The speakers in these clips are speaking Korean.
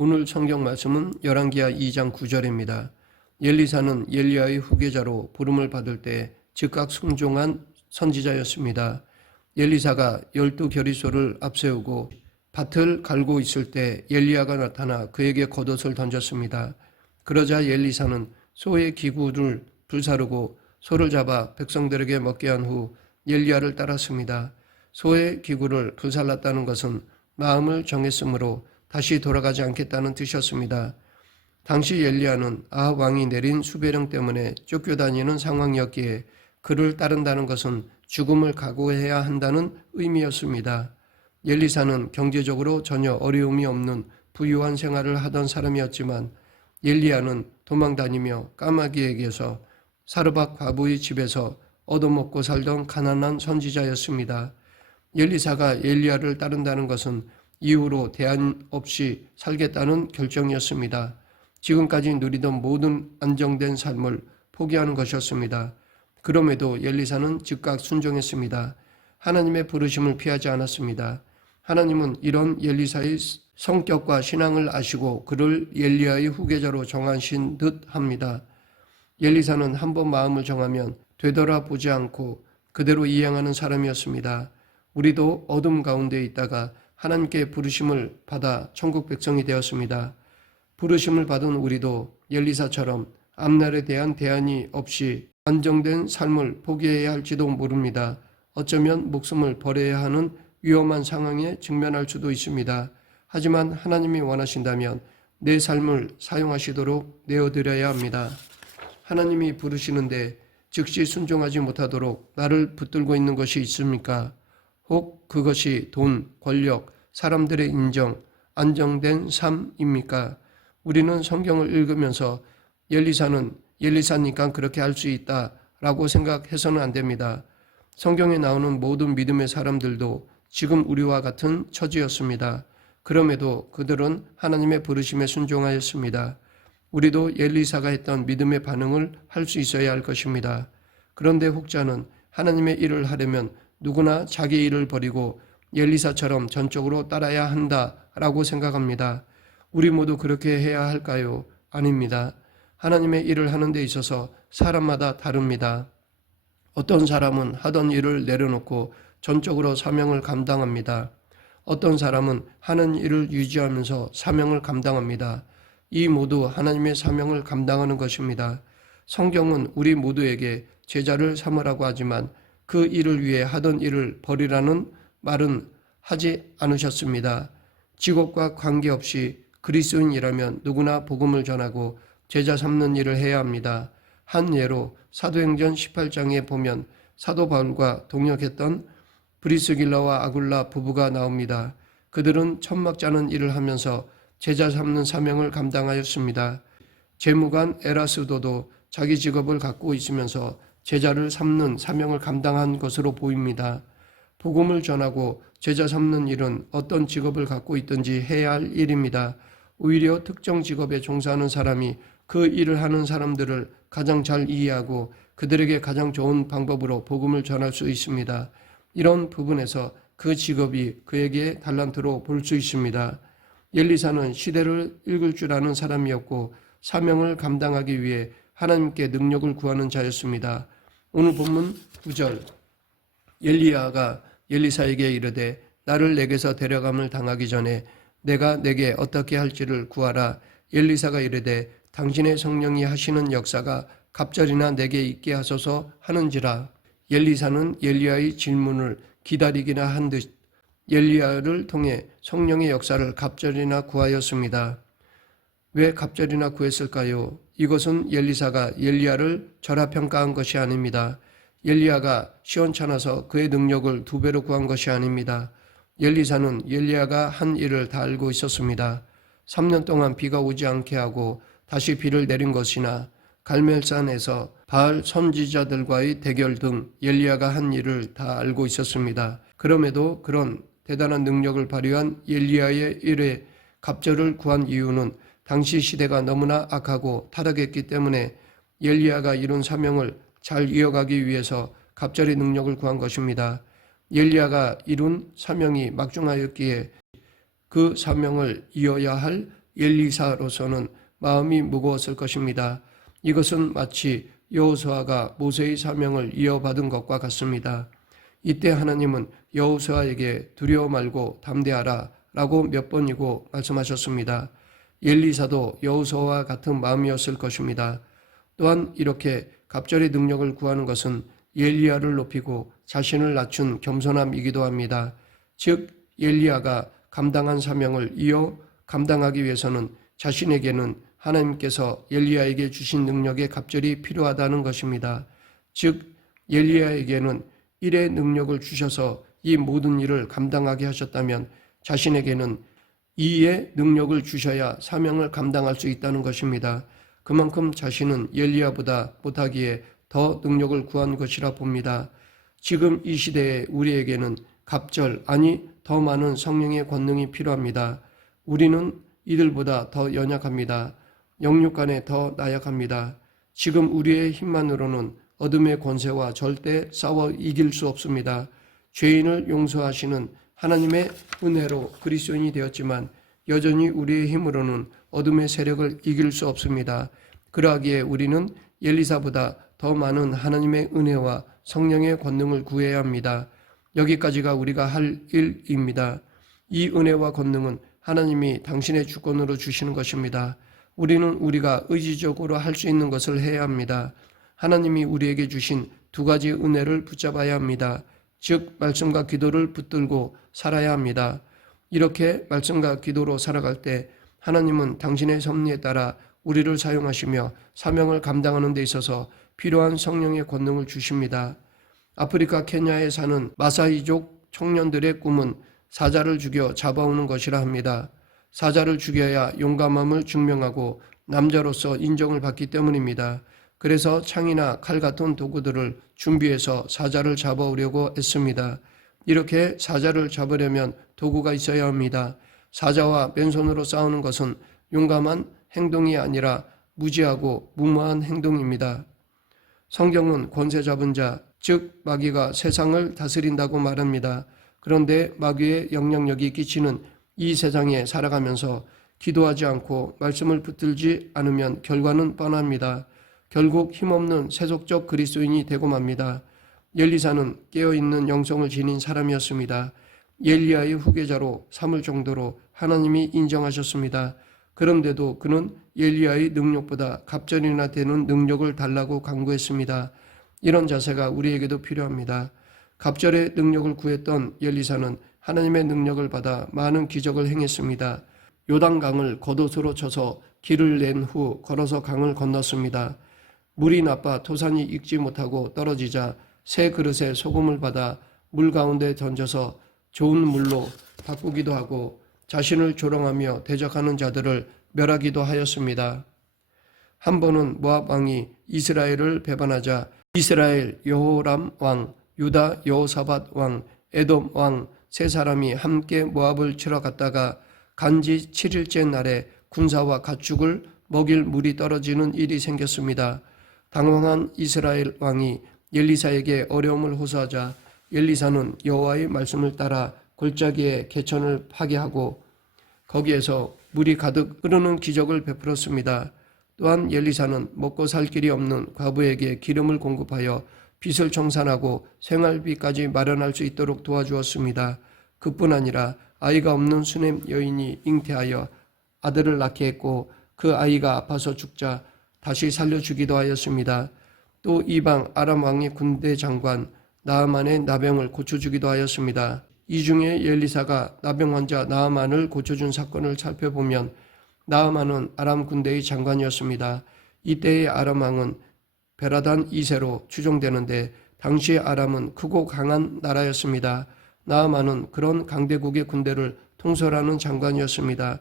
오늘 성경 말씀은 열왕기하 2장 9절입니다. 엘리사는 엘리야의 후계자로 부름을 받을 때 즉각 순종한 선지자였습니다. 엘리사가 12겨리소를 앞세우고 밭을 갈고 있을 때 엘리야가 나타나 그에게 겉옷을 던졌습니다. 그러자 엘리사는 소의 기구를 불사르고 소를 잡아 백성들에게 먹게 한 후 엘리야를 따랐습니다. 소의 기구를 불살랐다는 것은 마음을 정했으므로 다시 돌아가지 않겠다는 뜻이었습니다. 당시 엘리야는 아합 왕이 내린 수배령 때문에 쫓겨다니는 상황이었기에 그를 따른다는 것은 죽음을 각오해야 한다는 의미였습니다. 엘리사는 경제적으로 전혀 어려움이 없는 부유한 생활을 하던 사람이었지만 엘리야는 도망다니며 까마귀에게서 사르밧 과부의 집에서 얻어먹고 살던 가난한 선지자였습니다. 엘리사가 엘리야를 따른다는 것은 이후로 대안 없이 살겠다는 결정이었습니다. 지금까지 누리던 모든 안정된 삶을 포기하는 것이었습니다. 그럼에도 엘리사는 즉각 순종했습니다. 하나님의 부르심을 피하지 않았습니다. 하나님은 이런 엘리사의 성격과 신앙을 아시고 그를 엘리야의 후계자로 정하신 듯 합니다. 엘리사는 한번 마음을 정하면 되돌아보지 않고 그대로 이행하는 사람이었습니다. 우리도 어둠 가운데 있다가 하나님께 부르심을 받아 천국 백성이 되었습니다. 부르심을 받은 우리도 엘리사처럼 앞날에 대한 대안이 없이 안정된 삶을 포기해야 할지도 모릅니다. 어쩌면 목숨을 버려야 하는 위험한 상황에 직면할 수도 있습니다. 하지만 하나님이 원하신다면 내 삶을 사용하시도록 내어드려야 합니다. 하나님이 부르시는데 즉시 순종하지 못하도록 나를 붙들고 있는 것이 있습니까? 혹 그것이 돈, 권력, 사람들의 인정, 안정된 삶입니까? 우리는 성경을 읽으면서 엘리사는 엘리사니까 그렇게 할 수 있다라고 생각해서는 안 됩니다. 성경에 나오는 모든 믿음의 사람들도 지금 우리와 같은 처지였습니다. 그럼에도 그들은 하나님의 부르심에 순종하였습니다. 우리도 엘리사가 했던 믿음의 반응을 할 수 있어야 할 것입니다. 그런데 혹자는 하나님의 일을 하려면 누구나 자기 일을 버리고 엘리사처럼 전적으로 따라야 한다라고 생각합니다. 우리 모두 그렇게 해야 할까요? 아닙니다. 하나님의 일을 하는 데 있어서 사람마다 다릅니다. 어떤 사람은 하던 일을 내려놓고 전적으로 사명을 감당합니다. 어떤 사람은 하는 일을 유지하면서 사명을 감당합니다. 이 모두 하나님의 사명을 감당하는 것입니다. 성경은 우리 모두에게 제자를 삼으라고 하지만 그 일을 위해 하던 일을 버리라는 말은 하지 않으셨습니다. 직업과 관계없이 그리스도인이라면 누구나 복음을 전하고 제자 삼는 일을 해야 합니다. 한 예로 사도행전 18장에 보면 사도 바울과 동역했던 브리스길라와 아굴라 부부가 나옵니다. 그들은 천막 짜는 일을 하면서 제자 삼는 사명을 감당하였습니다. 재무관 에라스도도 자기 직업을 갖고 있으면서 제자를 삼는 사명을 감당한 것으로 보입니다. 복음을 전하고 제자 삼는 일은 어떤 직업을 갖고 있든지 해야 할 일입니다. 오히려 특정 직업에 종사하는 사람이 그 일을 하는 사람들을 가장 잘 이해하고 그들에게 가장 좋은 방법으로 복음을 전할 수 있습니다. 이런 부분에서 그 직업이 그에게 달란트로 볼 수 있습니다. 엘리사는 시대를 읽을 줄 아는 사람이었고 사명을 감당하기 위해 하나님께 능력을 구하는 자였습니다. 오늘 본문 9절 엘리야가 엘리사에게 이르되 나를 내게서 데려감을 당하기 전에 내가 내게 어떻게 할지를 구하라. 엘리사가 이르되 당신의 성령이 하시는 역사가 갑절이나 내게 있게 하소서 하는지라. 엘리사는 엘리야의 질문을 기다리기나 한 듯 엘리야를 통해 성령의 역사를 갑절이나 구하였습니다. 왜 갑절이나 구했을까요? 이것은 엘리사가 엘리야를 절하평가한 것이 아닙니다. 엘리야가 시원찮아서 그의 능력을 2배로 구한 것이 아닙니다. 엘리사는 엘리야가 한 일을 다 알고 있었습니다. 3년 동안 비가 오지 않게 하고 다시 비를 내린 것이나 갈멜산에서 바알 선지자들과의 대결 등 엘리야가 한 일을 다 알고 있었습니다. 그럼에도 그런 대단한 능력을 발휘한 엘리야의 일에 갑절을 구한 이유는 당시 시대가 너무나 악하고 타락했기 때문에 엘리야가 이룬 사명을 잘 이어가기 위해서 갑절의 능력을 구한 것입니다. 엘리야가 이룬 사명이 막중하였기에 그 사명을 이어야 할 엘리사로서는 마음이 무거웠을 것입니다. 이것은 마치 여호수아가 모세의 사명을 이어받은 것과 같습니다. 이때 하나님은 여호수아에게 두려워 말고 담대하라 라고 몇 번이고 말씀하셨습니다. 엘리사도 여호수아와 같은 마음이었을 것입니다. 또한 이렇게 갑절의 능력을 구하는 것은 엘리야를 높이고 자신을 낮춘 겸손함이기도 합니다. 즉 엘리야가 감당한 사명을 이어 감당하기 위해서는 자신에게는 하나님께서 엘리야에게 주신 능력의 갑절이 필요하다는 것입니다. 즉 엘리야에게는 일의 능력을 주셔서 이 모든 일을 감당하게 하셨다면 자신에게는 이의 능력을 주셔야 사명을 감당할 수 있다는 것입니다. 그만큼 자신은 엘리야보다 못하기에 더 능력을 구한 것이라 봅니다. 지금 이 시대에 우리에게는 갑절, 아니 더 많은 성령의 권능이 필요합니다. 우리는 이들보다 더 연약합니다. 영육간에 더 나약합니다. 지금 우리의 힘만으로는 어둠의 권세와 절대 싸워 이길 수 없습니다. 죄인을 용서하시는 하나님의 은혜로 그리스도인이 되었지만 여전히 우리의 힘으로는 어둠의 세력을 이길 수 없습니다. 그러하기에 우리는 엘리사보다 더 많은 하나님의 은혜와 성령의 권능을 구해야 합니다. 여기까지가 우리가 할 일입니다. 이 은혜와 권능은 하나님이 당신의 주권으로 주시는 것입니다. 우리는 우리가 의지적으로 할 수 있는 것을 해야 합니다. 하나님이 우리에게 주신 두 가지 은혜를 붙잡아야 합니다. 즉 말씀과 기도를 붙들고 살아야 합니다. 이렇게 말씀과 기도로 살아갈 때 하나님은 당신의 섭리에 따라 우리를 사용하시며 사명을 감당하는 데 있어서 필요한 성령의 권능을 주십니다. 아프리카 케냐에 사는 마사이족 청년들의 꿈은 사자를 죽여 잡아오는 것이라 합니다. 사자를 죽여야 용감함을 증명하고 남자로서 인정을 받기 때문입니다. 그래서 창이나 칼 같은 도구들을 준비해서 사자를 잡아오려고 했습니다. 이렇게 사자를 잡으려면 도구가 있어야 합니다. 사자와 맨손으로 싸우는 것은 용감한 행동이 아니라 무지하고 무모한 행동입니다. 성경은 권세 잡은 자, 즉 마귀가 세상을 다스린다고 말합니다. 그런데 마귀의 영향력이 끼치는 이 세상에 살아가면서 기도하지 않고 말씀을 붙들지 않으면 결과는 뻔합니다. 결국 힘없는 세속적 그리스도인이 되고 맙니다. 엘리사는 깨어있는 영성을 지닌 사람이었습니다. 엘리야의 후계자로 삼을 정도로 하나님이 인정하셨습니다. 그런데도 그는 엘리야의 능력보다 갑절이나 되는 능력을 달라고 간구했습니다. 이런 자세가 우리에게도 필요합니다. 갑절의 능력을 구했던 엘리사는 하나님의 능력을 받아 많은 기적을 행했습니다. 요단강을 겉옷으로 쳐서 길을 낸 후 걸어서 강을 건넜습니다. 물이 나빠 토산이 익지 못하고 떨어지자 새 그릇에 소금을 받아 물 가운데 던져서 좋은 물로 바꾸기도 하고 자신을 조롱하며 대적하는 자들을 멸하기도 하였습니다. 한 번은 모압 왕이 이스라엘을 배반하자 이스라엘 여호람 왕, 유다 여호사밧 왕, 에돔 왕 세 사람이 함께 모압을 치러 갔다가 간지 7일째 날에 군사와 가축을 먹일 물이 떨어지는 일이 생겼습니다. 당황한 이스라엘 왕이 엘리사에게 어려움을 호소하자 엘리사는 여호와의 말씀을 따라 골짜기에 개천을 파괴하고 거기에서 물이 가득 흐르는 기적을 베풀었습니다. 또한 엘리사는 먹고 살 길이 없는 과부에게 기름을 공급하여 빚을 청산하고 생활비까지 마련할 수 있도록 도와주었습니다. 그뿐 아니라 아이가 없는 수넴 여인이 잉태하여 아들을 낳게 했고 그 아이가 아파서 죽자 다시 살려주기도 하였습니다. 또 이방 아람 왕의 군대 장관 나아만의 나병을 고쳐주기도 하였습니다. 이 중에 엘리사가 나병 환자 나아만을 고쳐준 사건을 살펴보면 나아만은 아람 군대의 장관이었습니다. 이때의 아람 왕은 베라단 2세로 추정되는데 당시 아람은 크고 강한 나라였습니다. 나아만은 그런 강대국의 군대를 통솔하는 장관이었습니다.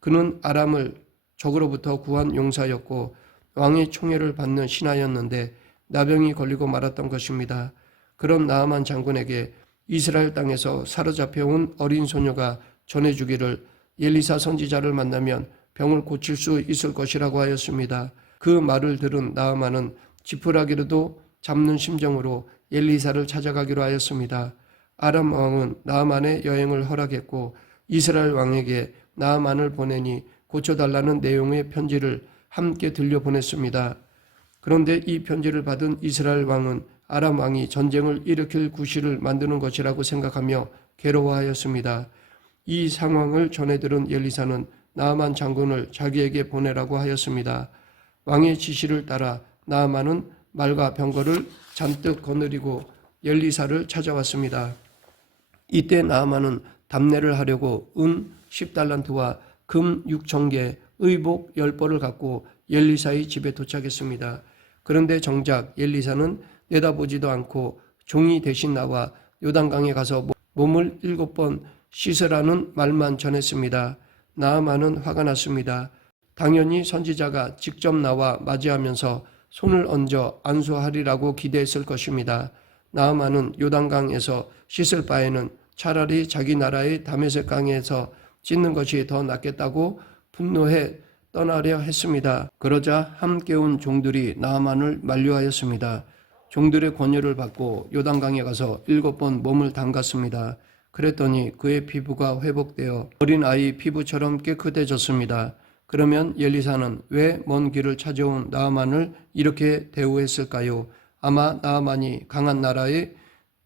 그는 아람을 적으로부터 구한 용사였고 왕의 총애를 받는 신하였는데 나병이 걸리고 말았던 것입니다. 그런 나아만 장군에게 이스라엘 땅에서 사로잡혀온 어린 소녀가 전해주기를 엘리사 선지자를 만나면 병을 고칠 수 있을 것이라고 하였습니다. 그 말을 들은 나아만은 지푸라기로도 잡는 심정으로 엘리사를 찾아가기로 하였습니다. 아람 왕은 나아만의 여행을 허락했고 이스라엘 왕에게 나아만을 보내니 고쳐달라는 내용의 편지를 함께 들려보냈습니다. 그런데 이 편지를 받은 이스라엘 왕은 아람 왕이 전쟁을 일으킬 구실을 만드는 것이라고 생각하며 괴로워하였습니다. 이 상황을 전해 들은 엘리사는 나아만 장군을 자기에게 보내라고 하였습니다. 왕의 지시를 따라 나아만은 말과 병거를 잔뜩 거느리고 엘리사를 찾아왔습니다. 이때 나아만은 답례를 하려고 은 10달란트와 금 6,000개, 의복 10벌을 갖고 엘리사의 집에 도착했습니다. 그런데 정작 엘리사는 내다보지도 않고 종이 대신 나와 요단강에 가서 몸을 7번 씻으라는 말만 전했습니다. 나아만은 화가 났습니다. 당연히 선지자가 직접 나와 맞이하면서 손을 얹어 안수하리라고 기대했을 것입니다. 나아만은 요단강에서 씻을 바에는 차라리 자기 나라의 다메섹 강에서 씻는 것이 더 낫겠다고 분노해 떠나려 했습니다. 그러자 함께 온 종들이 나아만을 만류하였습니다. 종들의 권유를 받고 요단강에 가서 7번 몸을 담갔습니다. 그랬더니 그의 피부가 회복되어 어린아이 피부처럼 깨끗해졌습니다. 그러면 엘리사는 왜 먼 길을 찾아온 나아만을 이렇게 대우했을까요? 아마 나아만이 강한 나라의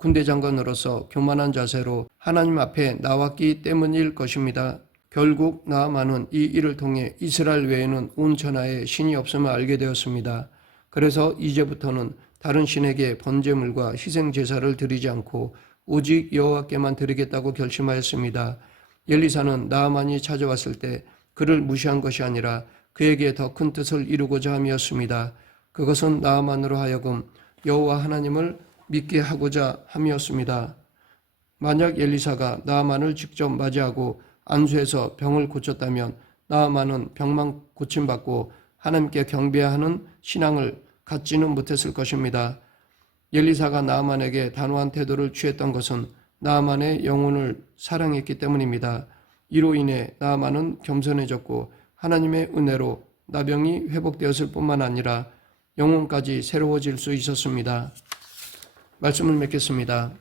군대 장관으로서 교만한 자세로 하나님 앞에 나왔기 때문일 것입니다. 결국 나아만은 이 일을 통해 이스라엘 외에는 온 천하에 신이 없음을 알게 되었습니다. 그래서 이제부터는 다른 신에게 번제물과 희생 제사를 드리지 않고 오직 여호와께만 드리겠다고 결심하였습니다. 엘리사는 나아만이 찾아왔을 때 그를 무시한 것이 아니라 그에게 더 큰 뜻을 이루고자 함이었습니다. 그것은 나아만으로 하여금 여호와 하나님을 믿게 하고자 함이었습니다. 만약 엘리사가 나아만을 직접 맞이하고 안수해서 병을 고쳤다면 나아만은 병만 고침받고 하나님께 경배하는 신앙을 갖지는 못했을 것입니다. 엘리사가 나아만에게 단호한 태도를 취했던 것은 나아만의 영혼을 사랑했기 때문입니다. 이로 인해 나아만은 겸손해졌고 하나님의 은혜로 나병이 회복되었을 뿐만 아니라 영혼까지 새로워질 수 있었습니다. 말씀을 맺겠습니다.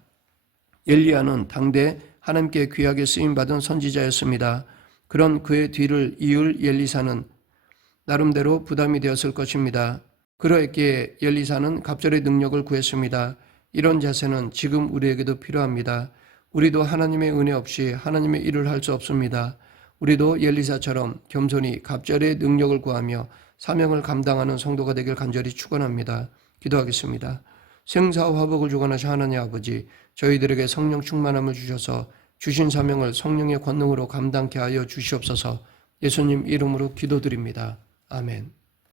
엘리야는 당대 하나님께 귀하게 쓰임받은 선지자였습니다. 그런 그의 뒤를 이을 엘리사는 나름대로 부담이 되었을 것입니다. 그러했기에 엘리사는 갑절의 능력을 구했습니다. 이런 자세는 지금 우리에게도 필요합니다. 우리도 하나님의 은혜 없이 하나님의 일을 할 수 없습니다. 우리도 엘리사처럼 겸손히 갑절의 능력을 구하며 사명을 감당하는 성도가 되길 간절히 축원합니다. 기도하겠습니다. 생사와 화복을 주관하신 하나님 아버지, 저희들에게 성령 충만함을 주셔서 주신 사명을 성령의 권능으로 감당케 하여 주시옵소서. 예수님 이름으로 기도드립니다. 아멘.